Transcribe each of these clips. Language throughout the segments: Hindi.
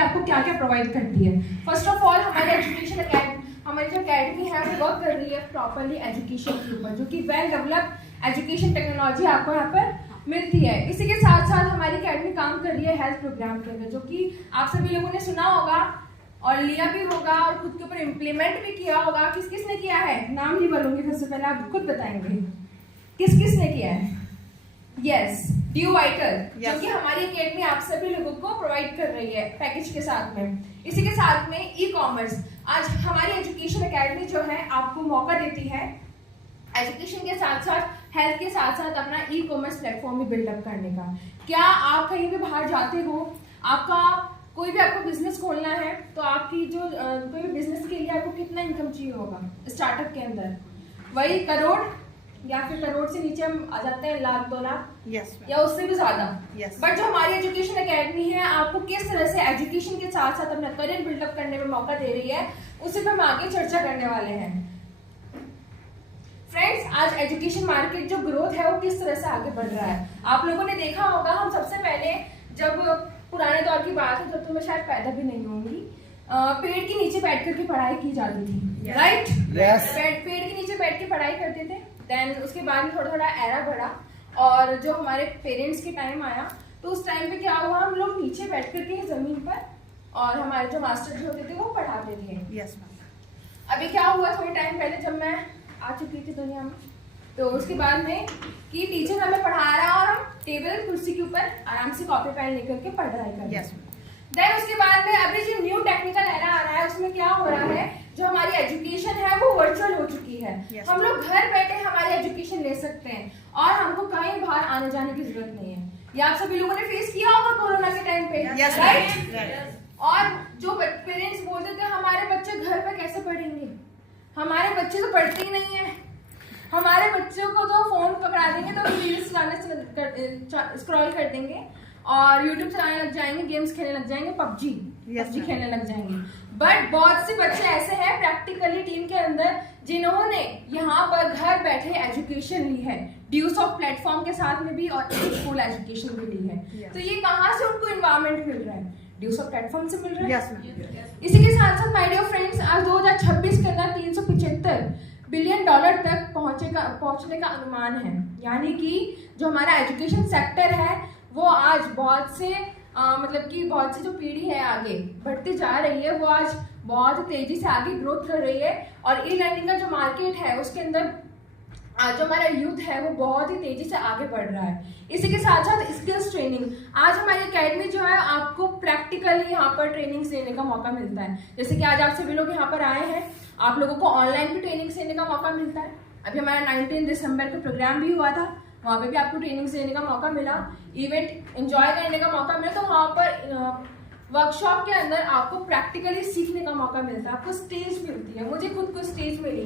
आपको क्या क्या प्रोवाइड करती है। फर्स्ट ऑफ ऑल हमारी एजुकेशन हमारी जो अकेडमी है वो वर्क कर रही है प्रॉपरली एजुकेशन के ऊपर, जो कि वेल डेवलप्ड एजुकेशन टेक्नोलॉजी आपको यहाँ पर मिलती है। इसी के साथ साथ हमारी अकेडमी काम कर रही है हेल्थ प्रोग्राम के अंदर, जो कि आप सभी लोगों ने सुना होगा और लिया भी होगा और खुद के ऊपर इम्प्लीमेंट भी किया होगा। किस किस ने किया है? नाम नहीं बोलूंगी, सबसे पहले आप खुद बताएंगे किस किस ने किया है। यस, ड्यू वाइटल, जो कि हमारी अकेडमी आप सभी लोगों को प्रोवाइड कर रही है पैकेज के साथ में। इसी के साथ में ई कॉमर्स, आज हमारी एजुकेशन अकेडमी जो है आपको मौका देती है एजुकेशन के साथ साथ हेल्थ के साथ साथ अपना ई कॉमर्स प्लेटफॉर्म भी बिल्डअप करने का। क्या आप कहीं भी बाहर जाते हो, आपका कोई भी आपको बिजनेस खोलना है, तो आपकी जो कोई भी बिजनेस के लिए आपको कितना इनकम चाहिए होगा स्टार्टअप के अंदर? वही करोड़ या फिर करोड़ से नीचे हम आ जाते हैं लाख 2 लाख, yes, या उससे भी ज्यादा। बट जो हमारी एजुकेशन अकेडमी है आपको किस तरह से एजुकेशन के साथ साथ अपना करियर बिल्डअप करने में मौका दे रही है, उसी पर हम आगे चर्चा करने वाले हैं। फ्रेंड्स, आज एजुकेशन मार्केट जो ग्रोथ है वो किस तरह से आगे बढ़ रहा है। आप लोगों ने देखा होगा, हम सबसे पहले जब पुराने दौर की बात है, जब तो मैं शायद पैदा भी नहीं होंगी, पेड़ के नीचे बैठ करके पढ़ाई की जाती थी, राइट? पेड़ के नीचे बैठ के पढ़ाई करते थे। देन उसके बाद में थोड़ा थोड़ा एरा बढ़ा और जो हमारे पेरेंट्स के टाइम आया, तो उस टाइम पे क्या हुआ, हम लोग नीचे बैठ करके जमीन पर और हमारे जो मास्टर जी होते थे वो पढ़ाते थे। yes, अभी क्या हुआ, थोड़े टाइम पहले जब मैं आ चुकी थी दुनिया में, तो उसके बाद में कि टीचर हमें पढ़ा रहा और हम टेबल कुर्सी के ऊपर आराम से कॉपी पेन लेकर के पढ़ रहे हैं। yes, देन उसके बाद में अभी जो न्यू टेक्निकल एरा आ रहा है, उसमें क्या हो रहा है, जो हमारी एजुकेशन है वो वर्चुअल हो चुकी है। yes, हम लोग घर बैठे हमारी एजुकेशन ले सकते हैं और हमको कहीं बाहर आने जाने की जरूरत नहीं है। ये आप सभी लोगों ने फेस किया होगा कोरोना के टाइम पे, yes, राइट? right? और जो पेरेंट्स बोलते थे हमारे बच्चे घर पे कैसे पढ़ेंगे, हमारे बच्चे तो पढ़ते ही नहीं है, हमारे बच्चों को तो फोन पकड़ा देंगे तो रील्स चलाने स्क्रॉल कर देंगे और यूट्यूब चलाने लग जाएंगे, गेम्स खेलने लग जाएंगे, पबजी खेलने लग जाएंगे। बट बहुत से बच्चे ऐसे हैं प्रैक्टिकली टीम के अंदर जिन्होंने यहाँ पर घर बैठे एजुकेशन ली है, ड्यूस ऑफ प्लेटफॉर्म के साथ में भी और स्कूल एजुकेशन भी ली है। तो ये कहाँ से उनको इन्वायरमेंट मिल रहा है? ड्यूस ऑफ प्लेटफॉर्म से मिल रहा है। इसी के साथ साथ माय डियर फ्रेंड्स, आज 2026 के अंदर 375 बिलियन डॉलर तक पहुंचने का अनुमान है। यानी कि जो हमारा एजुकेशन सेक्टर है वो आज बहुत से मतलब कि बहुत सी जो पीढ़ी है आगे बढ़ती जा रही है, वो आज बहुत तेजी से आगे ग्रोथ कर रही है। और ई लर्निंग का जो मार्केट है उसके अंदर आज जो हमारा यूथ है वो बहुत ही तेजी से आगे बढ़ रहा है। इसी के साथ साथ स्किल्स ट्रेनिंग, आज हमारी अकेडमी जो है आपको प्रैक्टिकली यहाँ पर ट्रेनिंग देने का मौका मिलता है। जैसे कि आज आप सभी लोग यहाँ पर आए हैं, आप लोगों को ऑनलाइन भी ट्रेनिंग देने का मौका मिलता है। अभी हमारा 19 दिसंबर को प्रोग्राम भी हुआ था, वहाँ पे भी आपको ट्रेनिंग देने का मौका मिला, इवेंट एंजॉय करने का मौका मिला। तो वहाँ पर वर्कशॉप के अंदर आपको प्रैक्टिकली सीखने का मौका मिलता है, आपको स्टेज मिलती है। मुझे खुद को स्टेज मिली,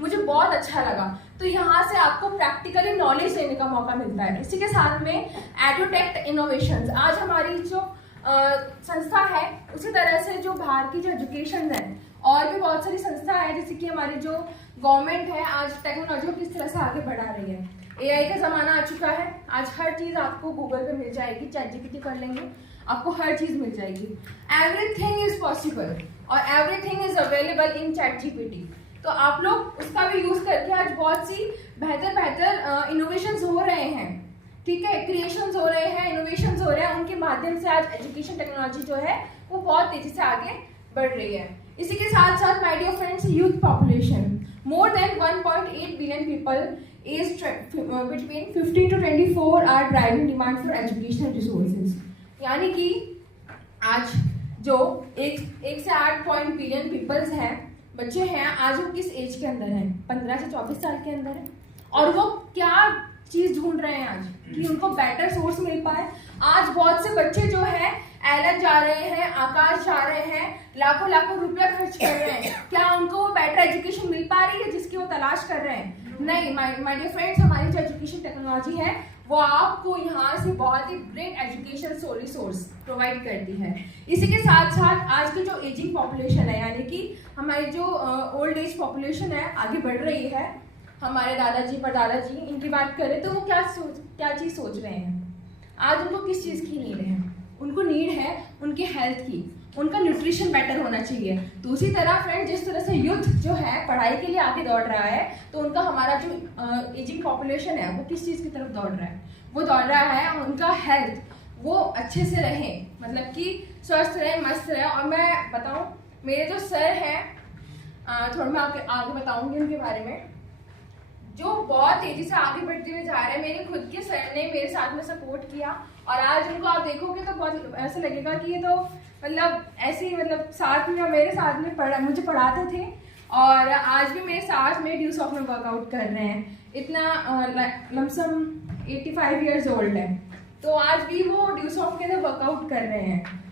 मुझे बहुत अच्छा लगा। तो यहाँ से आपको प्रैक्टिकली नॉलेज देने का मौका मिलता है। इसी के साथ में एडुटेक इनोवेशंस, आज हमारी जो संस्था है उसी तरह से जो बाहर की जो एजुकेशन है और भी बहुत सारी संस्था है, जैसे कि हमारी जो गवर्नमेंट है आज टेक्नोलॉजी को किस तरह से आगे बढ़ा रही है। एआई का जमाना आ चुका है, आज हर चीज आपको गूगल पे मिल जाएगी, चैटजीपीटी कर लेंगे, आपको हर चीज मिल जाएगी। एवरीथिंग इज पॉसिबल और everything is available in ChatGPT. तो आप लोग उसका भी यूज करके आज बहुत सी बेहतर इनोवेशंस हो रहे हैं, ठीक है, क्रिएशंस हो रहे हैं, इनोवेशंस हो रहे हैं। उनके माध्यम से आज एजुकेशन टेक्नोलॉजी जो है वो बहुत तेजी से आगे बढ़ रही है। इसी के साथ साथ my dear friends, youth population, more than 1.8 billion people aged between 15 to 24 are driving demand for educational resources। यानी कि आज जो 1 से 8 बिलियन पीपल्स हैं, बच्चे हैं, आज वो किस एज के अंदर हैं? 15 से 24 साल के अंदर है। और वो क्या चीज ढूंढ रहे हैं आज कि उनको बेटर सोर्स मिल पाए। आज बहुत से बच्चे जो है एलन जा रहे हैं, आकाश जा रहे हैं, लाखों लाखों रुपया खर्च कर रहे हैं। क्या उनको वो बेटर एजुकेशन मिल पा रही है जिसकी वो तलाश कर रहे हैं? नहीं। माय डियर फ्रेंड्स, हमारी जो एजुकेशन टेक्नोलॉजी है वो आपको यहाँ से बहुत ही ग्रेट एजुकेशन रिसोर्स प्रोवाइड करती है। इसी के साथ साथ आज की जो एजिंग पॉपुलेशन है, यानी कि हमारी जो ओल्ड एज पॉपुलेशन है आगे बढ़ रही है। हमारे दादाजी परदादा जी, इनकी बात करें तो वो क्या चीज़ सोच रहे हैं? आज उनको किस चीज़ की नीड है? उनको नीड है उनके हेल्थ की, उनका न्यूट्रिशन बेटर होना चाहिए। दूसरी तरह फ्रेंड, जिस तरह से यूथ जो है पढ़ाई के लिए आगे दौड़ रहा है, तो उनका हमारा जो एजिंग पॉपुलेशन है वो किस चीज़ की तरफ दौड़ रहा है? वो दौड़ रहा है उनका हेल्थ, वो अच्छे से रहे, मतलब कि स्वस्थ रहे, मस्त रहे। और मैं बताऊं, मेरे जो सर हैं, थोड़ा मैं आगे बताऊंगी उनके बारे में, जो बहुत तेजी से आगे बढ़ते हुए जा रहे हैं। मेरे खुद के सर ने मेरे साथ में सपोर्ट किया, और आज उनको आप देखोगे तो बहुत ऐसा लगेगा कि ये तो मतलब ऐसे ही मतलब साथ में मेरे साथ में मुझे पढ़ाते थे, और आज भी मेरे साथ में ड्यूसॉफ्ट में वर्कआउट कर रहे हैं। इतना लमसम 85 ईयर्स ओल्ड है, तो आज भी वो ड्यूसॉफ्ट के अंदर वर्कआउट कर रहे हैं।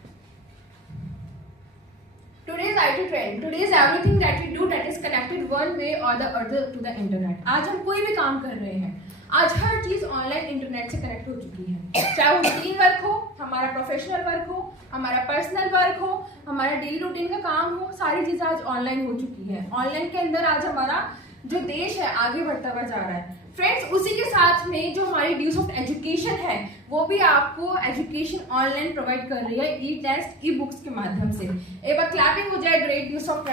Today's IT trend. Today is everything that we do that is connected one way or the other to the internet. आज हम कोई भी काम कर रहे हैं, आज हर चीज ऑनलाइन इंटरनेट से कनेक्ट हो चुकी है। चाहे वो रूटीन वर्क हो, हमारा प्रोफेशनल वर्क हो, हमारा पर्सनल वर्क हो, हमारा डेली रूटीन का काम हो, सारी चीजें आज ऑनलाइन हो चुकी है। ऑनलाइन के अंदर आज हमारा जो देश है आगे बढ़ता हुआ जा रहा है। फ्रेंड्स, उसी के साथ में जो हमारी ड्यूसॉफ्ट एजुकेशन है, वो भी आपको एजुकेशन ऑनलाइन प्रोवाइड कर रही है ई टेस्ट, ई बुक्स के माध्यम से। एक बार क्लैपिंग हो जाए ग्रेट ड्यूसॉफ्ट।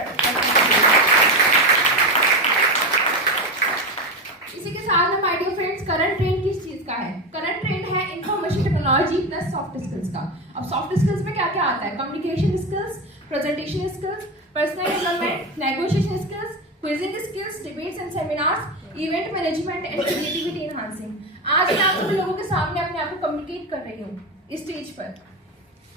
इसी के साथ में my dear friends, current trend किस चीज का है? करंट ट्रेंड है information technology plus soft skills का। अब सॉफ्ट स्किल्स में क्या क्या आता है? Communication skills, presentation skills, personal development, negotiation skills, quizzing skills, debates and seminars, event management and creativity enhancing. आज मैं आप सभी लोगों के सामने अपने आप को कम्युनिकेट कर रही हूँ स्टेज पर,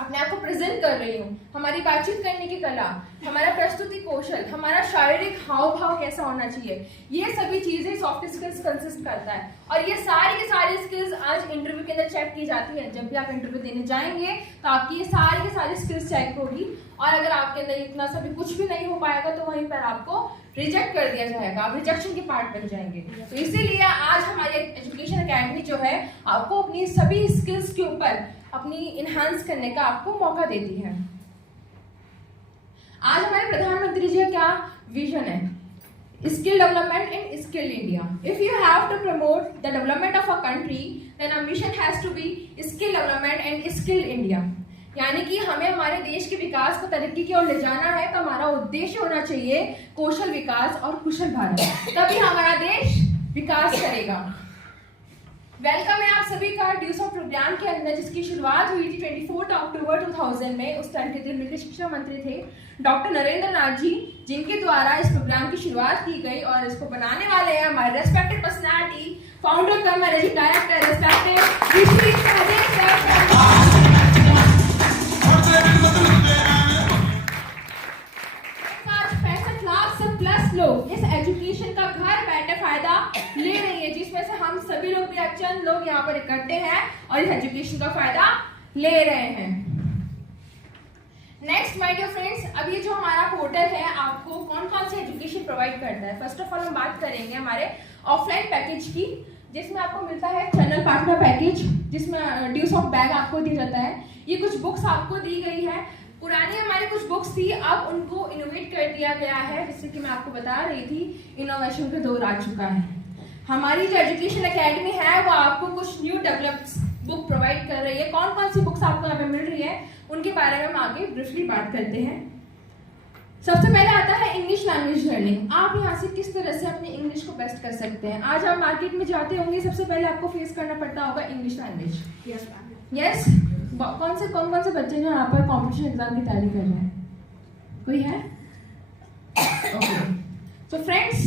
अपने आप को प्रेजेंट कर रही हूँ। हमारी बातचीत करने की कला, हमारा प्रस्तुति कौशल, हमारा शारीरिक हाव भाव कैसा होना चाहिए, ये सभी चीजें सॉफ्ट स्किल्स कंसिस्ट करता है। और ये सारी की सारी स्किल्स आज इंटरव्यू के अंदर चेक की जाती है। जब भी आप इंटरव्यू देने जाएंगे तो आपकी ये सारी की सारी स्किल्स चेक होगी, और अगर आपके अंदर इतना सभी कुछ भी नहीं हो पाएगा तो वहीं पर आपको रिजेक्ट कर दिया जाएगा, आप रिजेक्शन के पार्ट बन जाएंगे। तो इसीलिए आज हमारी एजुकेशन एकेडमी जो है आपको अपनी सभी स्किल्स के ऊपर अपनी इनहांस करने का आपको मौका देती है। आज हमारे प्रधानमंत्री जी का क्या विजन है? Skill development in skilled India. If you have to promote the development of a country, then our mission has to be skill development and skilled India. यानी कि हमें हमारे देश के विकास को तरक्की की ओर ले जाना है, तो हमारा उद्देश्य होना चाहिए कौशल विकास और कुशल भारत, तभी हमारा देश विकास करेगा। वेलकम है आप सभी का ड्यूसॉफ्ट प्रोग्राम के अंदर, जिसकी शुरुआत हुई थी 24 अक्टूबर 2000 में। उस टाइम के दिल्ली के शिक्षा मंत्री थे डॉक्टर नरेंद्र नाथ जी, जिनके द्वारा इस प्रोग्राम की शुरुआत की गई। और इसको बनाने वाले हैं हमारे respected personality, founder cum managing director respected Rishi Sahdev sir. लोग इस एजुकेशन का घर बैठे फायदा ले रही है, जिसमें से हम सभी लोग भी चंद लोग यहाँ पर इकट्ठे हैं और इस एजुकेशन का फायदा ले रहे हैं। नेक्स्ट माय डियर फ्रेंड्स, अब ये जो हमारा पोर्टल है आपको कौन कौन सी एजुकेशन प्रोवाइड करता है। फर्स्ट ऑफ ऑल हम बात करेंगे हमारे ऑफलाइन पैकेज की, जिसमें आपको मिलता है चैनल पार्टनर पैकेज, जिसमें ड्यूसॉफ्ट बैग आपको दिया जाता है। ये कुछ बुक्स आपको दी गई है, पुरानी हमारी कुछ बुक्स थी, अब उनको इनोवेट कर दिया गया है, जिससे कि मैं आपको बता रही थी इनोवेशन का दौर आ चुका है। हमारी जो एजुकेशन एकेडमी है वो आपको कुछ न्यू डेवलप्ड बुक प्रोवाइड कर रही है। कौन कौन सी बुक्स आपको यहाँ पे मिल रही है उनके बारे में हम आगे ब्रीफली बात करते हैं। सबसे पहले आता है इंग्लिश लैंग्वेज लर्निंग। आप यहाँ से किस तरह से अपनी इंग्लिश को बेस्ट कर सकते हैं। आज आप मार्केट में जाते होंगे, सबसे पहले आपको फेस करना पड़ता होगा इंग्लिश लैंग्वेज। यस, कौन कौन से बच्चे जो यहाँ पर कॉम्पिटिशन एग्जाम की तैयारी कर रहे हैं? कोई है? ओके, तो फ्रेंड्स,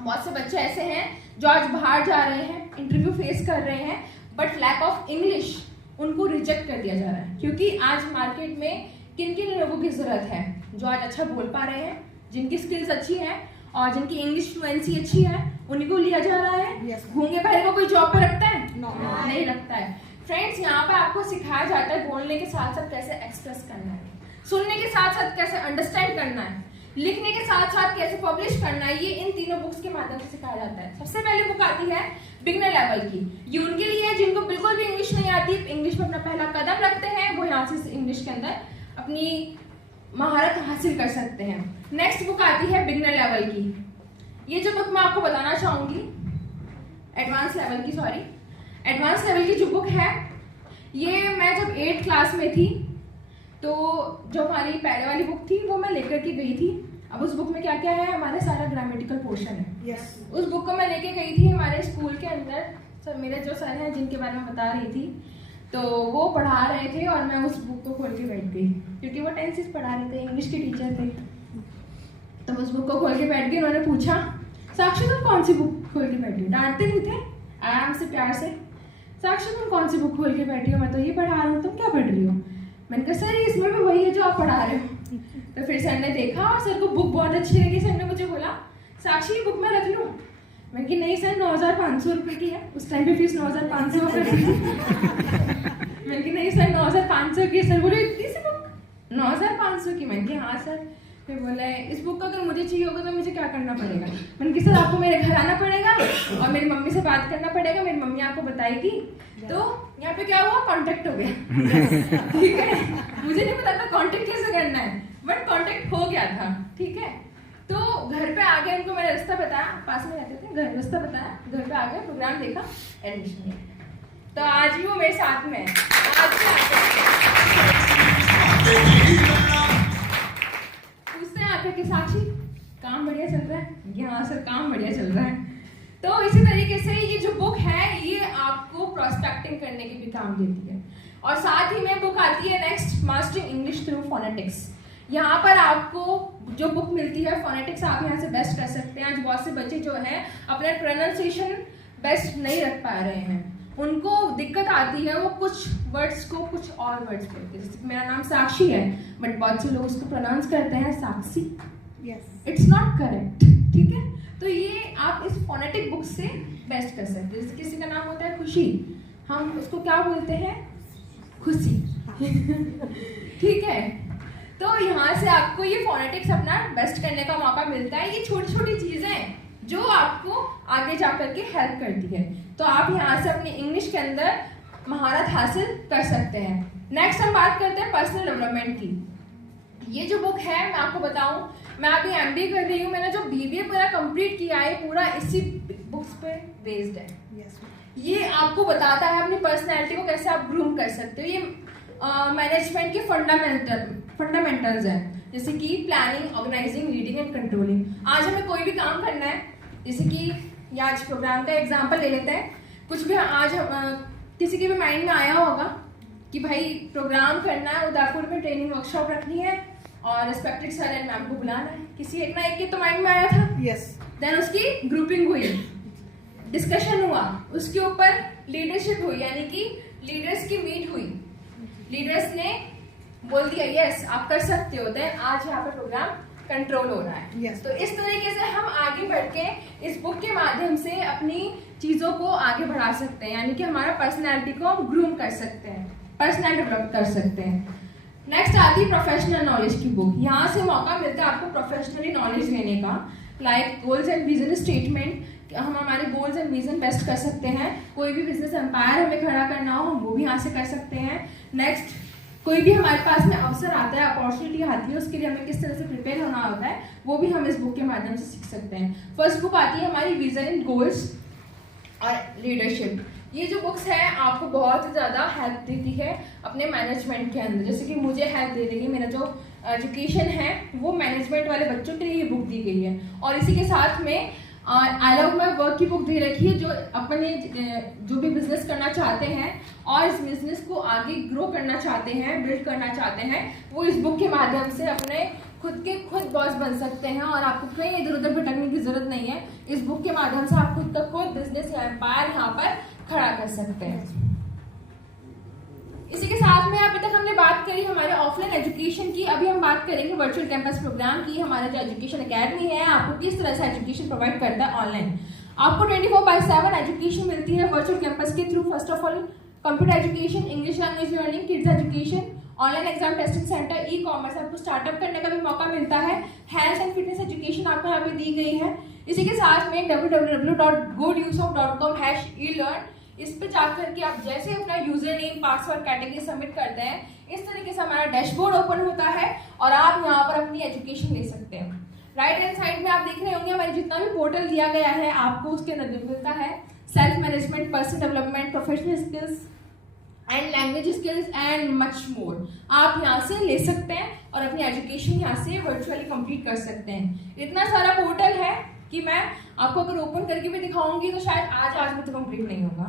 बहुत से बच्चे ऐसे हैं जो आज बाहर जा रहे हैं, इंटरव्यू फेस कर रहे हैं, बट लैक ऑफ इंग्लिश उनको रिजेक्ट कर दिया जा रहा है। क्योंकि आज मार्केट में किन किन लोगों की जरूरत है जो आज अच्छा बोल पा रहे हैं, जिनकी स्किल्स अच्छी है और जिनकी इंग्लिश फ्लुएंसी अच्छी है, उन्हीं को लिया जा रहा है। घूंगे बहरे को कोई जॉब पे रखता है? नहीं रखता है। फ्रेंड्स, यहाँ पर आपको सिखाया जाता है बोलने के साथ साथ कैसे एक्सप्रेस करना है, सुनने के साथ साथ कैसे अंडरस्टैंड करना है, लिखने के साथ साथ कैसे पब्लिश करना है। ये इन तीनों बुक्स के माध्यम से सिखाया जाता है। सबसे पहली बुक आती है बिगनर लेवल की। ये उनके लिए है जिनको बिल्कुल भी इंग्लिश नहीं आती, इंग्लिश में अपना पहला कदम रखते हैं, वो यहाँ से इंग्लिश के अंदर अपनी महारत हासिल कर सकते हैं। नेक्स्ट बुक आती है बिगनर लेवल की। ये जो बुक मैं आपको बताना चाहूंगी एडवांस लेवल की जो बुक है, ये मैं जब 8th क्लास में थी तो जो हमारी पहले वाली बुक थी वो मैं लेकर के गई थी। अब उस बुक में क्या क्या है, हमारे सारा ग्रामेटिकल पोर्शन है। उस बुक को मैं लेके गई थी हमारे स्कूल के अंदर। सर मेरे जो सर हैं जिनके बारे में बता रही थी, तो वो पढ़ा रहे थे और मैं उस बुक को खोल के बैठ गई, क्योंकि वो टेंसेस पढ़ा रहे थे, इंग्लिश के टीचर थे। तो उस बुक को खोल के बैठ गई। उन्होंने पूछा, साक्षी तुम कौन सी बुक खोल के बैठी हो? डांटते नहीं थे, आराम से प्यार से, साक्षी तुम कौन सी बुक खोल के बैठी हो? मैं तो ये पढ़ा रही हूँ, तुम क्या पढ़ रही हो? मैंने कहा सर इसमें भी वही है जो आप पढ़ा रहे हो। तो फिर सर ने देखा और सर को बुक बहुत अच्छी लगी। सर ने मुझे बोला, साक्षी ये बुक मैं रख लूँ? मैंने कहा नहीं सर, 9,500 रुपये की है। उस टाइम पे फीस 9,500 रुपये थी। मैंने कहा नहीं सर 9,500 की। सर बोले इतनी सी बुक 9,500 की? मैंने कहा हाँ सर। फिर बोले इस बुक का अगर मुझे चाहिए होगा तो मुझे क्या करना पड़ेगा? मैंने कहा सर आपको मेरे घर आना पड़ेगा और मेरी मम्मी से बात करना पड़ेगा, मेरी मम्मी आपको बताएगी। तो यहाँ पे क्या हुआ, कांटेक्ट हो गया। ठीक है, मुझे नहीं पता था कांटेक्ट कैसे करना है, बट कांटेक्ट हो गया था। ठीक है, तो घर पे आ गए, उनको मैंने रास्ता बताया, पास में रहते थे, घर रास्ता बताया, घर पे आ गए, प्रोग्राम देखा, एडमिशन लिया। तो आज भी वो मेरे साथ में है। आज पूछते हैं आकर के, साक्षी काम बढ़िया चल रहा है? हाँ सर काम बढ़िया चल रहा है। तो इसी तरीके से ये जो बुक है ये आपको प्रोस्पेक्टिंग करने की भी काम देती है। और साथ ही में बुक आती है next, mastering English through phonetics. यहाँ पर आपको जो बुक मिलती है फोनेटिक्स, आप यहाँ से बेस्ट कर सकते हैं। आज बहुत से बच्चे जो हैं अपने प्रोनाउंसिएशन बेस्ट नहीं रख पा रहे हैं, उनको दिक्कत आती है, वो कुछ वर्ड्स को कुछ और वर्ड्स बोलते हैं। जैसे मेरा नाम साक्षी है, बट बहुत से लोग उसको प्रोनाउंस करते हैं साक्षी। It's not correct. ठीक है, तो ये आप इस फोनेटिक बुक से बेस्ट कर सकते हैं। जैसे किसी का नाम होता है खुशी, हम उसको क्या बोलते हैं? खुशी। ठीक है, तो यहाँ से आपको ये फोनेटिक्स अपना बेस्ट करने का मौका मिलता है। ये छोटी छोटी चीजें जो आपको आगे जाकर के हेल्प करती है। तो आप यहाँ से अपनी इंग्लिश के अंदर महारत हासिल कर सकते हैं। नेक्स्ट हम बात करते हैं पर्सनल डेवलपमेंट की। ये जो बुक है मैं आपको बताऊं, मैं अभी MBA कर रही हूँ, मैंने जो BBA पूरा कंप्लीट किया है पूरा इसी बुक्स पे बेस्ड है। ये आपको बताता है अपनी पर्सनैलिटी को कैसे आप ग्रूम कर सकते हो। ये मैनेजमेंट के फंडामेंटल्स हैं, जैसे कि planning, organizing, leading and controlling. आज हमें कोई भी काम करना है, जैसे कि आज प्रोग्राम का एग्जांपल ले लेते हैं। कुछ भी आज किसी के भी माइंड में आया होगा कि भाई प्रोग्राम करना है, उदयपुर में ट्रेनिंग वर्कशॉप रखनी है और रिस्पेक्टेड सर एंड मैम को बुलाना है। किसी एक ना एक के तो माइंड में आया था। देन उसकी ग्रुपिंग हुई, डिस्कशन हुआ, उसके ऊपर लीडरशिप हुई, यानी कि लीडर्स की मीट हुई। लीडर्स ने बोल दिया यस आप कर सकते हो, देन आज यहाँ पे प्रोग्राम कंट्रोल हो रहा है। तो इस तरीके से हम आगे बढ़ के इस बुक के माध्यम से अपनी चीजों को आगे बढ़ा सकते हैं, यानी कि हमारा पर्सनैलिटी को हम ग्रूम कर सकते हैं, पर्सनैलिटी डेवलप कर सकते हैं। नेक्स्ट आती है प्रोफेशनल नॉलेज की बुक। यहाँ से मौका मिलता है आपको प्रोफेशनली नॉलेज लेने का, like goals and vision statement. हम हमारे गोल्स एंड विजन बेस्ट कर सकते हैं। कोई भी बिजनेस एम्पायर हमें खड़ा करना हो हम वो भी यहाँ से कर सकते हैं। नेक्स्ट, कोई भी हमारे पास में अवसर आता है, अपॉर्चुनिटी आती है, उसके लिए हमें किस तरह से प्रिपेयर होना होता है वो भी हम इस बुक के माध्यम से सीख सकते हैं। फर्स्ट बुक आती है हमारी विजन एंड गोल्स और लीडरशिप। ये जो बुक्स है आपको बहुत ज़्यादा हेल्प देती है अपने मैनेजमेंट के अंदर। जैसे कि मुझे हेल्प दे रही है, मेरा जो एजुकेशन है वो मैनेजमेंट वाले बच्चों के लिए ये बुक दी गई है। और इसी के साथ में आई लव माई वर्क की बुक दे रखी है, जो अपने जो भी बिजनेस करना चाहते हैं और इस बिजनेस को आगे ग्रो करना चाहते हैं, बिल्ड करना चाहते हैं, वो इस बुक के माध्यम से अपने खुद बॉस बन सकते हैं और आपको कहीं इधर उधर भटकने की जरूरत नहीं है। इस बुक के माध्यम से आप खुद का खुद बिजनेस या एम्पायर यहाँ पर खड़ा कर सकते हैं। इसी के साथ में अभी तक हमने बात करी हमारे ऑफलाइन एजुकेशन की, अभी हम बात करेंगे वर्चुअल कैंपस प्रोग्राम की। हमारा जो एजुकेशन एकेडमी है आपको किस तरह से एजुकेशन प्रोवाइड करता है ऑनलाइन। आपको 24/7 एजुकेशन मिलती है वर्चुअल कैंपस के through. First of all computer education, English language learning, kids education, online exam testing centre, e commerce, आपको स्टार्टअप करने का भी मौका मिलता है। हेल्थ एंड फिटनेस एजुकेशन आपको यहाँ पे दी गई है। इसी के साथ में www.gooduseof.com/elearn, इस पे जाकर के आप जैसे अपना user name, password, category submit करते हैं, इस तरीके से हमारा डैशबोर्ड ओपन होता है और आप यहाँ पर अपनी एजुकेशन ले सकते हैं। राइट हैंड साइड में आप देख रहे होंगे हमारे जितना भी पोर्टल दिया गया है आपको उसके अंदर मिलता है self management, personal development, professional skills, and language skills and much more आप यहाँ से ले सकते हैं और अपनी एजुकेशन यहाँ से वर्चुअली कंप्लीट कर सकते हैं। इतना सारा पोर्टल है कि मैं आपको अगर ओपन करके भी दिखाऊंगी तो शायद आज में तो कंप्लीट नहीं होगा।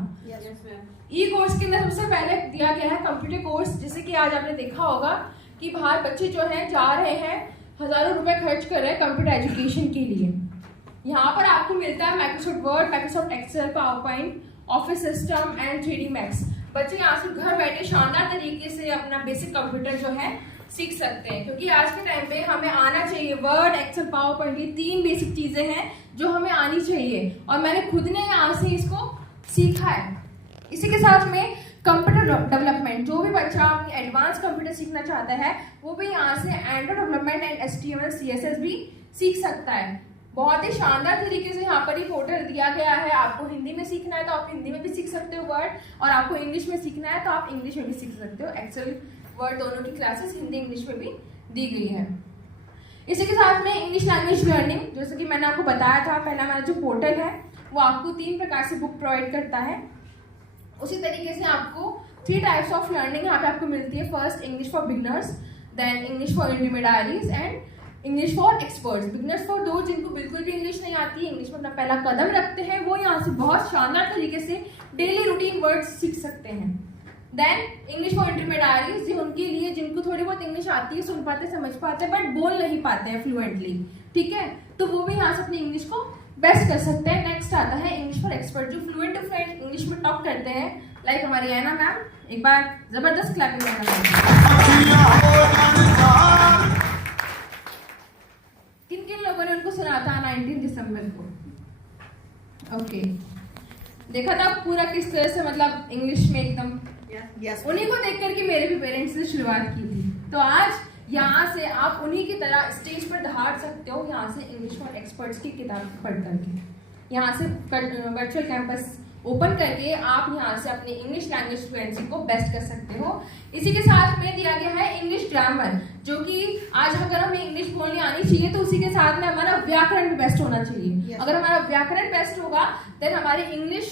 ई कोर्स के अंदर सबसे पहले दिया गया है कंप्यूटर कोर्स, जैसे कि आज आपने देखा होगा कि बाहर बच्चे जो हैं जा रहे हैं, हजारों रुपए खर्च कर रहे हैं कंप्यूटर एजुकेशन के लिए। यहाँ पर आपको मिलता है Microsoft Word, Microsoft Excel, PowerPoint, office system and 3D Max. बच्चे यहाँ से घर बैठे शानदार तरीके से अपना बेसिक कंप्यूटर जो है सीख सकते हैं, क्योंकि आज के टाइम पे हमें आना चाहिए। वर्ड, एक्सेल, पावर पॉइंट, ये 3 बेसिक चीजें हैं जो हमें आनी चाहिए और मैंने खुद ने यहाँ से इसको सीखा है। इसी के साथ में कंप्यूटर डेवलपमेंट, जो भी बच्चा अपनी एडवांस कंप्यूटर सीखना चाहता है वो भी यहाँ से Android development and HTML CSS भी सीख सकता है। बहुत ही शानदार तरीके से यहाँ पर ही पोर्टल दिया गया है। आपको हिंदी में सीखना है तो आप हिंदी में भी सीख सकते हो वर्ड, और आपको इंग्लिश में सीखना है तो आप इंग्लिश में भी सीख सकते हो। एक्सेल वर्ड दोनों की क्लासेस हिंदी इंग्लिश में भी दी गई है। इसी के साथ में इंग्लिश लैंग्वेज लर्निंग, जैसे कि मैंने आपको बताया था, पहला हमारा जो पोर्टल है वो आपको 3 प्रकार से बुक प्रोवाइड करता है। उसी तरीके से आपको 3 टाइप्स ऑफ लर्निंग यहाँ पे आपको मिलती है। First English for beginners, then English for intermediates and English for experts. Beginners for those जिनको बिल्कुल भी इंग्लिश नहीं आती है, इंग्लिश में अपना पहला कदम रखते हैं, वो यहाँ से बहुत शानदार तरीके से डेली रूटीन वर्ड्स सीख सकते हैं। देन इंग्लिश फॉर इंटरमीडिएट्स, जो उनके लिए जिनको थोड़ी बहुत इंग्लिश आती है, सुन पाते, समझ पाते हैं, बट बोल नहीं पाते हैं फ्लुएंटली, ठीक है, तो वो भी यहाँ से अपनी इंग्लिश को बेस्ट कर सकते हैं। नेक्स्ट आता है इंग्लिश फॉर एक्सपर्ट, जो फ्लुएंट टू फ्लुएंट इंग्लिश में टॉक करते हैं, लाइक हमारी ऐना मैम। एक बार जबरदस्त क्लैपिंग ऐना मैम। किन किन लोगों ने उनको सुना था 19 दिसंबर को? ओके, देखा था पूरा किस तरह से मतलब इंग्लिश में एकदम उन्हीं को देख करके मेरे भी पेरेंट्स ने शुरुआत की थी। तो आज यहाँ से आप उन्हीं की तरह स्टेज पर दहाड़ सकते हो, यहाँ से इंग्लिश फॉर एक्सपर्ट्स की किताब पढ़ करके। यहाँ से वर्चुअल कैंपस ओपन करके आप यहाँ से अपनी इंग्लिश लैंग्वेज फ्लुएंसी को बेस्ट कर सकते हो। इसी के साथ में दिया गया है इंग्लिश ग्रामर, जो कि आज अगर हमें इंग्लिश बोलनी आनी चाहिए तो उसी के साथ में हमारा व्याकरण भी बेस्ट होना चाहिए। अगर हमारा व्याकरण बेस्ट होगा देन हमारी इंग्लिश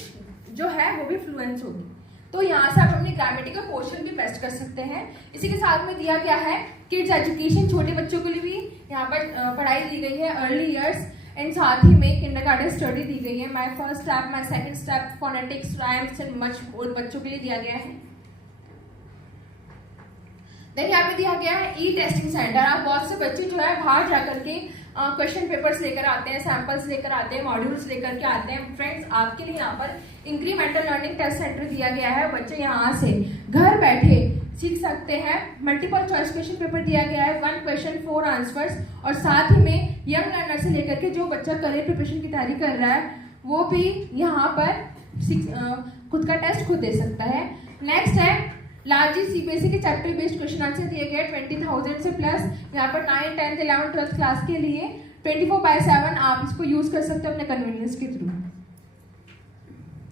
जो है वो भी फ्लुएंस होगी। तो यहाँ से आप अपनी ग्रामेटिकल पोर्शन भी बेस्ट कर सकते हैं। इसी के साथ में दिया गया है किड्स एजुकेशन, छोटे बच्चों के लिए भी यहाँ पर पढ़ाई दी गई है, अर्ली ईयर्स एंड साथ ही में किंडरगार्टन स्टडी दी गई है। My first step, my second step, phonetics, rhymes and much more बच्चों के लिए दिया गया है। देन यहाँ पे दिया गया है ई टेस्टिंग सेंटर। आप बहुत से बच्चे जो है बाहर जाकर के क्वेश्चन पेपर्स लेकर आते हैं, सैंपल्स लेकर आते हैं, मॉड्यूल्स लेकर के आते हैं। फ्रेंड्स, आपके लिए यहाँ पर इंक्रीमेंटल लर्निंग टेस्ट सेंटर दिया गया है। बच्चे यहाँ से घर बैठे सीख सकते हैं। मल्टीपल चॉइस क्वेश्चन पेपर दिया गया है, 1 क्वेश्चन 4 आंसर्स, और साथ ही में यंग लर्नर से लेकर के जो बच्चा करियर प्रिपरेशन की तैयारी कर रहा है वो भी यहाँ पर खुद का टेस्ट खुद दे सकता है। नेक्स्ट है लार्जी CBSE के चैप्टर बेस्ड क्वेश्चन आंसर दिए गए 20,000 से प्लस। यहाँ पर 9, 10, 11, 12 क्लास के लिए 24/7 आप इसको यूज कर सकते हो अपने कन्वीनियंस के थ्रू।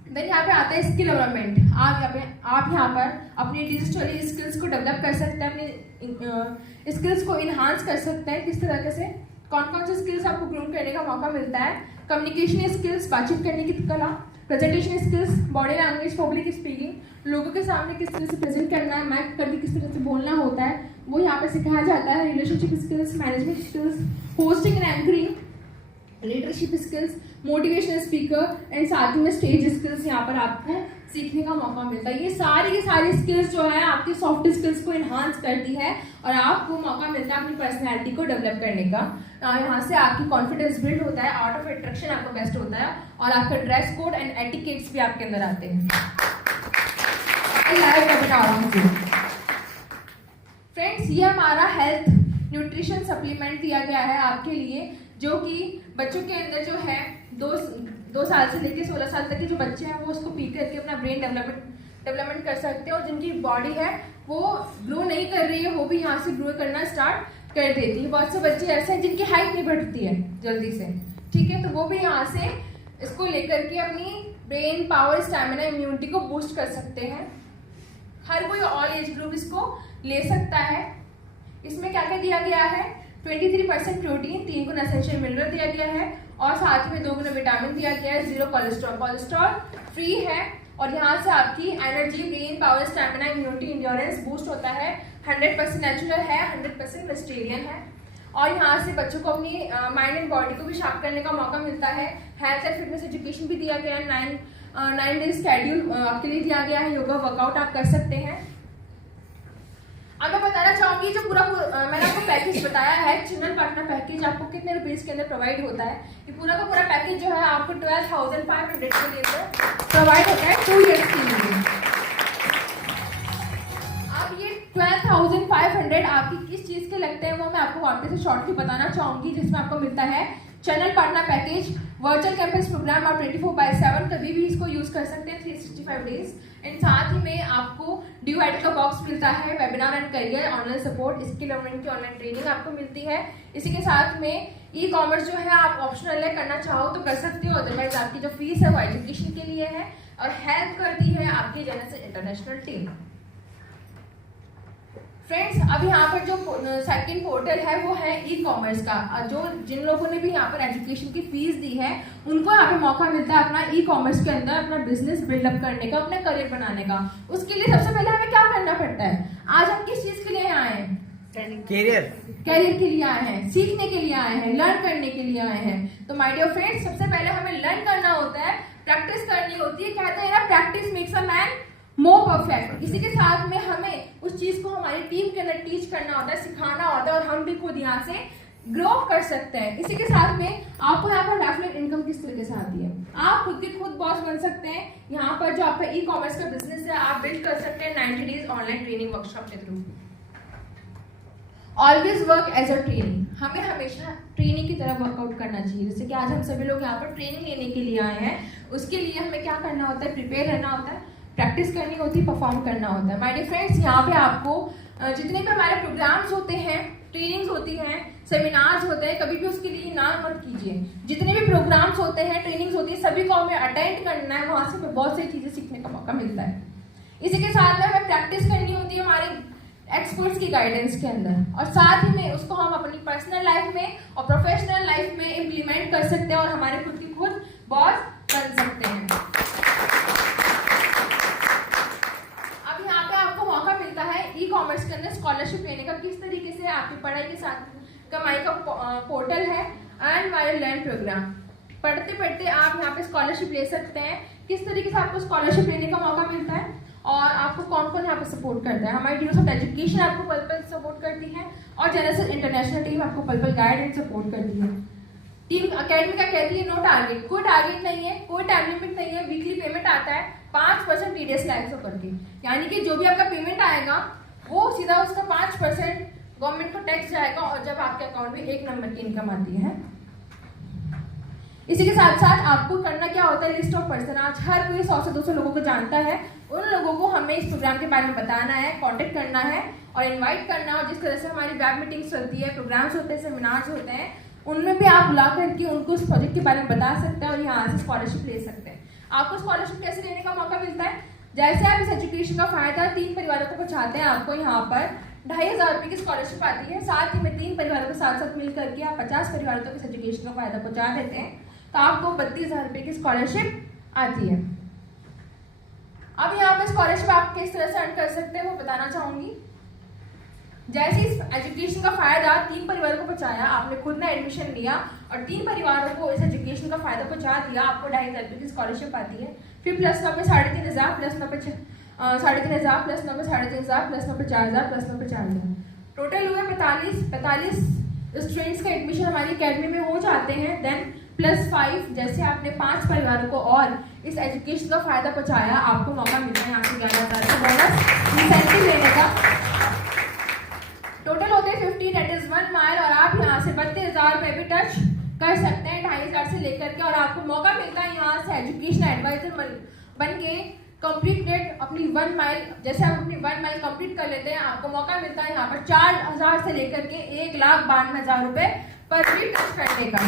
देन यहाँ पे आता है स्किल डेवलपमेंट। आप यहाँ पर अपनी डिजिटल स्किल्स को डेवलप कर सकते हैं, अपनी स्किल्स को इन्हांस कर सकते हैं। किस तरह से, कौन कौन से स्किल्स आपको ग्रूम करने का मौका मिलता है? कम्युनिकेशन स्किल्स, बातचीत करने की कला, presentation skills, body language, public speaking, लोगों के सामने किस तरह से प्रेजेंट करना है, माइक करके किस तरह से बोलना होता है, वो यहाँ पर सिखाया जाता है। Relationship skills, management skills, hosting and anchoring, leadership skills, motivational speaker and साथ में स्टेज स्किल्स यहाँ पर आपको सीखने का मौका मिलता है। ये सारी की सारी स्किल्स जो है आपकी सॉफ्ट स्किल्स को इन्हांस करती है और आपको मौका मिलता है अपनी पर्सनैलिटी को डेवलप करने का। यहाँ से आपकी कॉन्फिडेंस बिल्ड होता है, आर्ट ऑफ अट्रैक्शन आपका बेस्ट होता है और आपका ड्रेस कोड एंड एटिकेट्स भी आपके अंदर आते हैं। फ्रेंड्स, ये हमारा हेल्थ न्यूट्रिशन सप्लीमेंट दिया गया है आपके लिए, जो कि बच्चों के अंदर जो है 2 साल से लेकर 16 साल तक के जो बच्चे हैं वो उसको पी करके अपना ब्रेन डेवलपमेंट कर सकते हैं, और जिनकी बॉडी है वो ग्रो नहीं कर रही है वो भी यहाँ से ग्रो करना स्टार्ट कर देती है। बहुत से बच्चे ऐसे हैं जिनकी हाइट नहीं बढ़ती है जल्दी से, ठीक है, तो वो भी यहाँ से इसको लेकर के अपनी ब्रेन पावर, स्टैमिना, इम्यूनिटी को बूस्ट कर सकते हैं। हर कोई ऑल एज ग्रुप इसको ले सकता है। इसमें क्या क्या दिया गया है? 23% प्रोटीन, 3 गुना एसेंशियल मिनरल दिया गया है और साथ में 2 गुना विटामिन दिया गया है, 0 कोलेस्ट्रॉल फ्री है और यहाँ से आपकी energy, brain power, stamina, immunity, endurance boost होता है। 100% नेचुरल है, 100% वेजिटेरियन है। और यहाँ से बच्चों को अपनी माइंड एंड बॉडी को भी शार्प करने का मौका मिलता है। हेल्थ एंड फिटनेस एजुकेशन भी दिया गया है। 9 डेज शेड्यूल आपके लिए दिया गया है। योगा वर्कआउट आप कर सकते हैं। अब मैं बताना चाहूंगी जो पूरा मैंने आपको पैकेज बताया है, चैनल पार्टनर पैकेज आपको कितने रुपीज के अंदर प्रोवाइड होता है। ये पूरा का पूरा पैकेज जो है आपको 12,500 के लिए प्रोवाइड होता है 2 ईयर्स के लिए। अब ये 12,500 आपकी किस चीज के लगते हैं वो मैं आपको वापस से शॉर्टली बताना चाहूंगी, जिसमें आपको मिलता है channel partner package, virtual campus program. आप 24/7 कभी भी इसको यूज कर सकते हैं 365 डेज। एंड साथ ही में आपको DUID का बॉक्स मिलता है, webinar and career, online support, skill development की ऑनलाइन ट्रेनिंग आपको मिलती है। इसी के साथ में ई-कॉमर्स जो है आप ऑप्शनल है, करना चाहो तो कर सकते हो, अदरवाइज आपकी जो फीस है वो एजुकेशन के लिए है और हेल्प करती है आपकी जेनेसिस इंटरनेशनल टीम। फ्रेंड्स, अब यहाँ पर जो सेकंड पोर्टल है वो है ई-कॉमर्स का। जो जिन लोगों ने भी यहाँ पर एजुकेशन की फीस दी है उनको यहाँ पे मौका मिलता है अपना ई-कॉमर्स के अंदर अपना बिजनेस बिल्डअप करने का, अपना करियर बनाने का। उसके लिए सबसे पहले हमें क्या करना पड़ता है? आज हम किस चीज के लिए आए हैं? करियर के लिए आए हैं, सीखने के लिए आए हैं, लर्न करने के लिए आए हैं। तो माय डियर फ्रेंड्स, सबसे पहले हमें लर्न करना होता है, प्रैक्टिस करनी होती है। कहते हैं ना, practice makes a man more perfect. इसी के साथ में हमें उस चीज को हमारी टीम के अंदर टीच करना होता है, सिखाना होता है और हम भी खुद यहाँ से ग्रो कर सकते हैं। इसी के साथ में आपको यहाँ पर डेफिनेट इनकम किस तरीके से आती है, आप खुद के खुद बॉस बन सकते हैं। यहाँ पर जो आपका ई-कॉमर्स का बिजनेस है आप बिल्ड कर सकते हैं 90 डेज ऑनलाइन ट्रेनिंग वर्कशॉप के थ्रू। Always work as a training, हमें हमेशा ट्रेनिंग की तरह वर्कआउट करना चाहिए। जैसे कि आज हम सभी लोग यहाँ पर ट्रेनिंग लेने के लिए आए हैं, उसके लिए हमें क्या करना होता है? प्रिपेयर रहना होता है, प्रैक्टिस करनी होती है, परफॉर्म करना होता है। माय डियर फ्रेंड्स, यहाँ पे आपको जितने भी हमारे प्रोग्राम्स होते हैं, ट्रेनिंग्स होती हैं, सेमिनार्स होते हैं, कभी भी उसके लिए ना मत कीजिए। जितने भी प्रोग्राम्स होते हैं, ट्रेनिंग्स होती है, सभी को हमें अटेंड करना है। वहाँ से हमें बहुत सारी चीजें सीखने का मौका मिलता है। इसी के साथ में हमें प्रैक्टिस करनी होती है हमारे एक्सपर्ट्स की गाइडेंस के अंदर, और साथ ही में उसको हम अपनी पर्सनल लाइफ में और प्रोफेशनल लाइफ में इम्प्लीमेंट कर सकते हैं और हमारे खुद की खुद बॉस बन सकते हैं। अब यहाँ पे आपको मौका मिलता है ई-कॉमर्स के अंदर स्कॉलरशिप लेने का। किस तरीके से? आपकी पढ़ाई के साथ कमाई का पोर्टल है एंड वायर लर्न प्रोग्राम। पढ़ते पढ़ते आप यहाँ पे स्कॉलरशिप ले सकते हैं। किस तरीके से आपको स्कॉलरशिप लेने का मौका मिलता है और आपको कौन कौन यहाँ पे सपोर्ट करता है? हमारी टीम ऑफ एजुकेशन आपको पल सपोर्ट करती है और जेनेसिस इंटरनेशनल टीम आपको पल गाइड एंड सपोर्ट करती है। टीम अकेडमी का कहती है नो टारगेट, कोई टारगेट नहीं है, कोई टाइम लिमिट नहीं है। वीकली पेमेंट आता है 5% TDS लाइक्स होकर के, यानी कि जो भी आपका पेमेंट आएगा वो सीधा उसका 5% गवर्नमेंट को टैक्स जाएगा और जब आपके अकाउंट में 1 नंबर की इनकम आती है। इसी के साथ साथ आपको करना क्या होता है? लिस्ट ऑफ पर्सन, आज हर कोई 100 से 200 लोगों को जानता है। उन लोगों को हमें इस प्रोग्राम के बारे में बताना है, कांटेक्ट करना है और इनवाइट करना। और जिस तरह से हमारी वेब मीटिंग्स चलती है, प्रोग्राम्स होते हैं, सेमिनार्स होते हैं, उनमें भी आप बुला करके उनको उस प्रोजेक्ट के बारे में बता सकते हैं और यहाँ से स्कॉलरशिप ले सकते हैं। आपको स्कॉलरशिप कैसे लेने का मौका मिलता है? जैसे आप इस एजुकेशन का फायदा 3 परिवारों तक पहुँचाते हैं, आपको यहाँ पर 2,500 रुपये की स्कॉलरशिप आती है। साथ ही में 3 परिवारों के साथ साथ मिल करके आप 50 परिवारों तक इस एजुकेशन का फायदा पहुँचा देते हैं, तो आपको 32,000 रुपये की स्कॉलरशिप आती है। अब यहाँ पे स्कॉलरशिप आप किस तरह से अर्न कर सकते हैं वो बताना चाहूंगी। जैसे इस एजुकेशन का फायदा 3 परिवारों को पहुंचाया, आपने खुद ने एडमिशन लिया और 3 परिवारों को इस एजुकेशन का फायदा पहुंचा दिया, आपको 2,500 रुपये की स्कॉलरशिप आती है। फिर प्लस 9 पे 3,500 प्लस 9 पे 3,500 प्लस 9 पे 3,500 प्लस 9 पे 4,000 प्लस 9 पे 4,000, टोटल हुए 45 स्टूडेंट्स का एडमिशन हमारी अकेडमी में हो जाते हैं। देन +5, जैसे आपने 5 परिवारों को और इस एजुकेशन का फायदा पहुंचाया, आपको मौका मिलता है यहाँ से 11,000 का बोनस इंसेंटिव लेने का। टोटल होते हैं 50, दैट इज 1 माइल, और आप यहाँ से 32,000 रुपये भी टच कर सकते हैं 2,500 से लेकर के। और आपको मौका मिलता है यहाँ से एजुकेशन एडवाइजर बन के कंप्लीट अपनी 1 माइल, जैसे आप अपनी 1 माइल कंप्लीट कर लेते हैं, आपको मौका मिलता है यहाँ पर 4,000 से लेकर के 1,92,000 रुपये पर वीक टच करने का।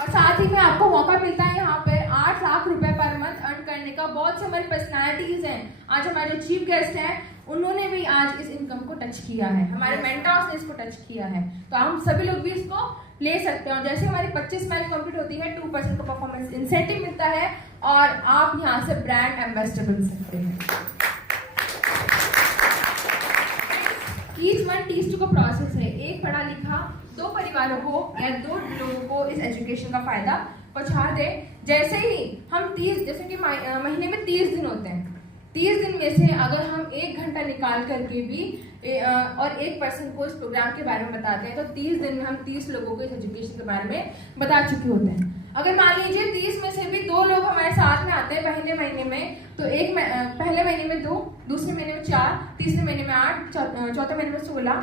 और साथ ही में आपको मौका मिलता है यहाँ पे 8 लाख रुपए पर मंथ अर्न करने का। बहुत से हमारी पर्सनैलिटीज हैं, आज हमारे चीफ गेस्ट हैं, उन्होंने भी आज इस इनकम को टच टच किया है, हमारे मेंटर्स ने इसको टच किया है, तो हम सभी लोग भी इसको ले सकते हैं। और जैसे हमारी 25 माइल कंप्लीट होती है 2% का परफॉर्मेंस इंसेंटिव मिलता है और आप यहाँ से ब्रांड एम्बेसडर बन सकते हैं। टीच 1 टीच 2 का प्रोसेस है, एक पढ़ा लिखा 2 परिवारों को या 2 लोगों को इस एजुकेशन का फायदा पहुंचा दे। जैसे ही हम 30, जैसे कि महीने में 30 दिन होते हैं, 30 दिन में से अगर हम 1 घंटा निकाल करके भी और एक पर्सन को इस प्रोग्राम के बारे में बताते हैं तो 30 दिन में हम 30 लोगों को इस एजुकेशन के बारे में बता चुके होते हैं। अगर मान लीजिए 30 में से भी 2 लोग हमारे साथ में आते हैं पहले महीने में, तो पहले महीने में 2, दूसरे महीने में 4, तीसरे महीने में 8, चौथे महीने में 16,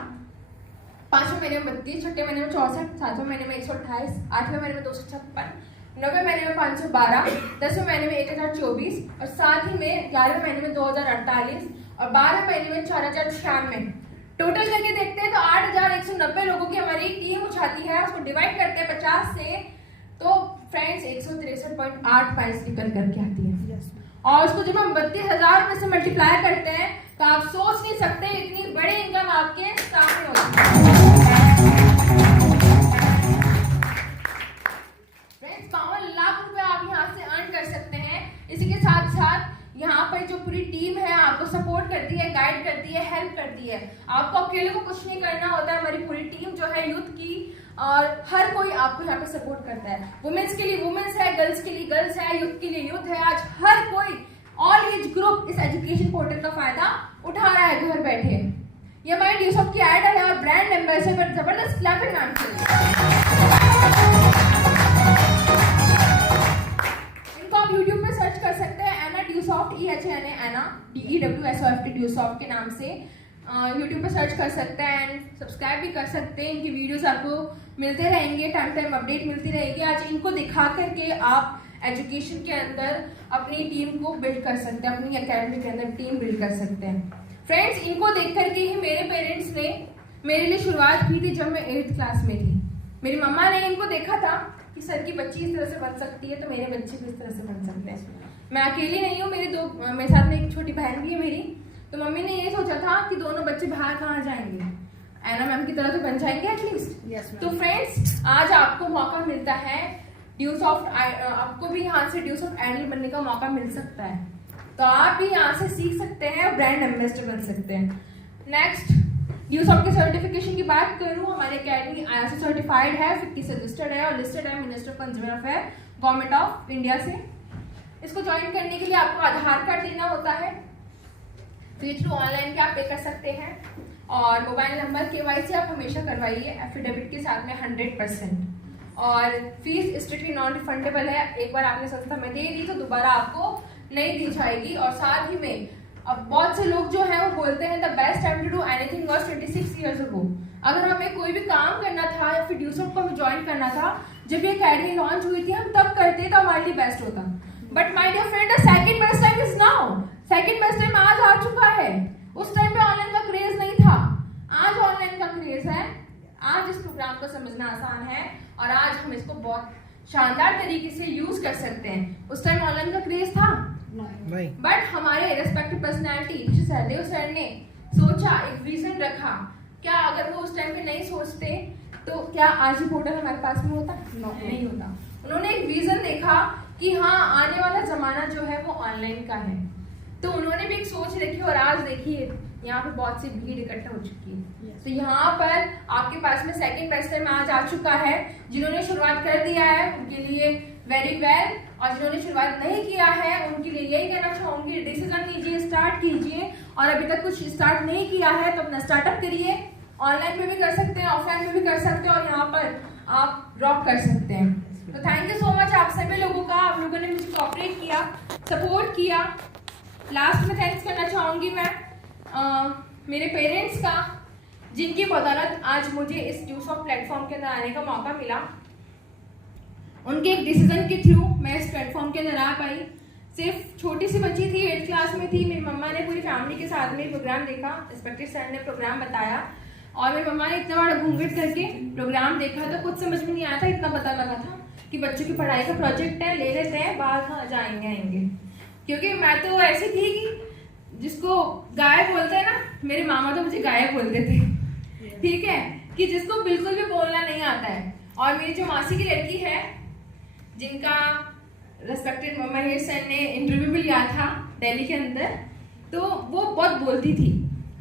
5वें महीने में 32, छठे महीने में 64, 7वें महीने में 128, 8वें महीने में 256, 9वें महीने में 512, 10वें महीने में 1024 और साथ ही में 11वें महीने में 2048 और 12वें महीने में 4096। टोटल करके देखते हैं तो 8190 लोगों की हमारी टीम उठाती है, उसको डिवाइड करते हैं 50 से, तो फ्रेंड्स 163.8 पॉइंट्स निकल करके आती है। और उसको जब हम 32,000 रुपए से मल्टीप्लाई करते हैं तो आप सोच नहीं सकते इतनी बड़ी इनकम आपके सामने होती है। फ्रेंड्स 52 लाख रुपए आप यहाँ से अर्न कर सकते हैं। इसी के साथ साथ यहाँ पर जो पूरी टीम है आपको सपोर्ट करती है, गाइड करती है, हेल्प करती है। आपको अकेले को कुछ नहीं करना होता है, हमारी पूरी टीम जो है यूथ की और हर कोई आपको यहाँ पे सपोर्ट करता है। वुमेन्स के लिए वुमेन्स है, गर्ल्स के लिए गर्ल्स है, यूथ के लिए यूथ है। आज हर कोई ऑल एज ग्रुप इस एजुकेशन पोर्टल का फायदा उठा रहा है घर बैठे। ये हमारी ड्यूसॉफ्ट की ऐड है और ब्रांड एम्बेसडर पर जबरदस्त क्लैप एंड हैंड इनको आप यूट्यूब पे सर्च कर सकते हैं, एना ड्यूसॉफ्ट, EHANA एना DEWSOFT ड्यूसॉफ्ट के नाम से यूट्यूब पे सर्च कर सकते हैं एंड सब्सक्राइब भी कर सकते हैं। इनकी वीडियोस आपको मिलते रहेंगे, टाइम अपडेट मिलती रहेगी। आज इनको दिखा करके आप एजुकेशन के अंदर अपनी टीम को बिल्ड कर सकते हैं, अपनी एकेडमी के अंदर टीम बिल्ड कर सकते हैं। फ्रेंड्स इनको देख करके ही मेरे पेरेंट्स ने मेरे लिए शुरुआत की थी जब मैं 8th क्लास में थी। मेरी मम्मा ने इनको देखा था कि सर की बच्ची इस तरह से बन सकती है तो मेरे बच्चे भी इस तरह से बन सकते हैं। मैं अकेली नहीं हूँ, मेरे साथ में एक छोटी बहन भी है मेरी, तो मम्मी ने ये सोचा था कि दोनों बच्चे बाहर कहाँ जाएंगे, एना मैम की तरह तो बन जाएंगे एटलीस्ट। तो फ्रेंड्स आज आपको मौका मिलता है ड्यूसॉफ्ट, आपको भी यहाँ से ड्यूसॉफ्ट आइडल बनने का मौका मिल सकता है, तो आप भी यहाँ से सीख सकते हैं और ब्रांड एम्बेसडर बन सकते हैं। नेक्स्ट ड्यूसॉफ्ट के सर्टिफिकेशन की बात करूँ, हमारी अकेडमी ISO सर्टिफाइड है, 50 से रजिस्टर्ड है और लिस्टेड है minister of consumer affair government of India से। इसको ज्वाइन करने के लिए आपको आधार कार्ड लेना होता है, तो थ्रू ऑनलाइन क्या पे कर सकते हैं और मोबाइल नंबर KYC आप हमेशा करवाइए एफिडेविट के साथ में 100%। और फीस स्ट्रिक्टली नॉन रिफंडेबल है, एक बार आपने संस्था में दे दी तो दोबारा आपको नहीं दी जाएगी। और साथ ही में अब बहुत से लोग जो हैं वो बोलते हैं the best time to do anything was 26 years ago. अगर हमें कोई भी काम करना था या फिर ड्यूसॉफ्ट को हमें ज्वाइन करना था, जब ये अकेडमी लॉन्च हुई थी हम तब करते तो हमारे लिए बेस्ट होता। But my dear friend, the second best time is now. Second best time आज आ चुका है। उस टाइम पे ऑनलाइन का क्रेज नहीं था, आज ऑनलाइन का क्रेज है। आज इस प्रोग्राम को समझना आसान है और आज हम इसको बहुत शानदार तरीके से यूज कर सकते हैं। उस टाइम ऑनलाइन का क्रेज था नहीं, बट हमारे रेस्पेक्टिव पर्सनैलिटी सहदेव सर ने सोचा, एक विजन रखा। क्या अगर वो उस टाइम पे नहीं सोचते तो क्या आज ही पोर्टल हमारे पास में होता? नहीं होता। उन्होंने एक विजन देखा कि हाँ आने वाला जमाना जो है वो ऑनलाइन का है, तो उन्होंने भी एक सोच रखी और आज देखिए यहाँ पे बहुत सी भीड़ इकट्ठा हो चुकी है। तो यहाँ पर आपके पास में सेकंड बेस्ट टाइम आज आ चुका है। जिन्होंने शुरुआत कर दिया है उनके लिए वेरी वेल, और जिन्होंने शुरुआत नहीं किया है उनके लिए यही कहना चाहूंगी, डिसीजन लीजिए, स्टार्ट कीजिए। और अभी तक कुछ स्टार्ट नहीं किया है तो अपना स्टार्टअप करिए। ऑनलाइन में भी कर सकते हैं, ऑफलाइन में भी कर सकते हैं और यहाँ पर आप ड्रॉप कर सकते हैं। तो थैंक यू सो मच आप सभी लोगों का, आप लोगों ने मुझे कोऑपरेट किया, सपोर्ट किया। लास्ट में थैंक्स करना चाहूंगी मैं मेरे पेरेंट्स का, जिनकी बदौलत आज मुझे इस ड्यूसॉफ्ट प्लेटफॉर्म के अंदर आने का मौका मिला। उनके एक डिसीजन के थ्रू मैं इस प्लेटफॉर्म के अंदर आ पाई। सिर्फ छोटी सी बच्ची थी, 8th क्लास में थी, मेरी मम्मा ने पूरी फैमिली के साथ में प्रोग्राम देखा, रिस्पेक्टेड सर ने प्रोग्राम बताया और मेरी मम्मा ने इतना बड़ा घूंघट करके प्रोग्राम देखा तो कुछ समझ में नहीं आया था। इतना पता लगा था कि बच्चों की पढ़ाई का प्रोजेक्ट है, ले लेते हैं, बाहर कहाँ जाएंगे आएंगे। क्योंकि मैं तो ऐसी थी कि जिसको गायक बोलते हैं ना, मेरे मामा तो मुझे गायक बोलते थे, ठीक है, कि जिसको बिल्कुल भी बोलना नहीं आता है। और मेरी जो मासी की लड़की है, जिनका रेस्पेक्टेड महेश सर ने इंटरव्यू भी लिया था दिल्ली के अंदर, तो वो बहुत बोलती थी,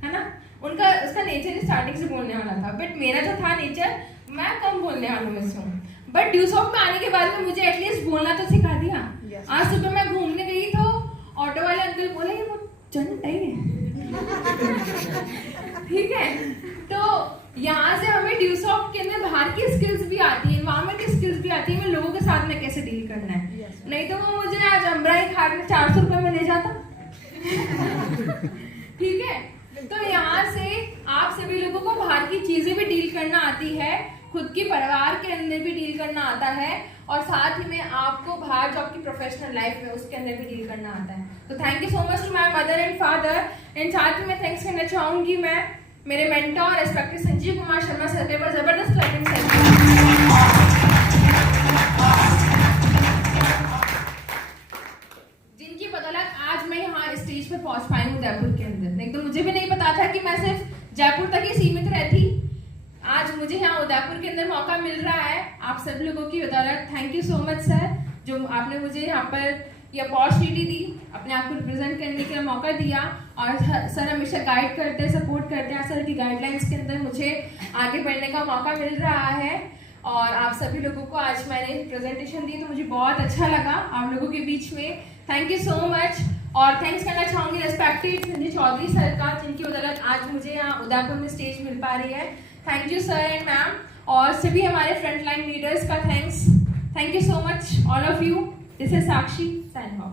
है ना, उसका नेचर स्टार्टिंग से बोलने वाला था, बट मेरा जो था नेचर, मैं कम बोलने वालों में से हूँ। बट ड्यूसॉफ्ट में आने के बाद में मुझे एटलीस्ट बोलना तो सिखा दिया। आज सुबह मैं घूमने गई तो ऑटो वाले अंकल बोले ये वो जनता ही है, ठीक है। तो यहाँ से हमें ड्यूसॉफ्ट के अंदर बाहर की स्किल्स भी आती है, एनवायरमेंट की स्किल्स भी आती है, मैं लोगों के साथ में कैसे डील करना है। नहीं तो वो मुझे आज अम्बराई घाट में 400 रुपए में ले जाता, ठीक है। तो यहाँ से आप सभी लोगों को बाहर की चीजें भी डील करना आती है, खुद की परिवार के अंदर भी डील करना आता है, और साथ ही में आपको बाहर जो आपकी प्रोफेशनल लाइफ है उसके अंदर भी डील करना आता है। तो thank you so much to my mother and father. And साथ ही में थैंक्स करना चाहूंगी मैं मेरे mentor respected Sanjeev Kumar Sharma sir के पर जबरदस्त क्लैपिंग जिनकी बदौलत आज मैं यहाँ स्टेज पे पहुंच पाई हूँ उदयपुर के अंदर। नहीं तो मुझे भी नहीं पता था कि मैं सिर्फ जयपुर तक ही सीमित रहती। आज मुझे यहाँ उदयपुर के अंदर मौका मिल रहा है आप सब लोगों की बदौलत। Thank you so much sir, जो आपने मुझे यहाँ पर ये अपॉर्चुनिटी दी, अपने आप को रिप्रेजेंट करने का मौका दिया। और सर हमेशा गाइड करते हैं, सपोर्ट करते हैं, सर की गाइडलाइंस के अंदर मुझे आगे बढ़ने का मौका मिल रहा है। और आप सभी लोगों को आज मैंने प्रेजेंटेशन दी तो मुझे बहुत अच्छा लगा आप लोगों के बीच में। Thank you so much. और थैंक्स करना चाहूँगी रेस्पेक्टेड संजय चौधरी सर का, जिनकी बदौलत आज मुझे यहाँ उदयपुर में स्टेज मिल पा रही है। Thank you sir and ma'am, और सभी हमारे फ्रंट लाइन लीडर्स का thanks. Thank you so much all of you. This is Sakshi, sign of.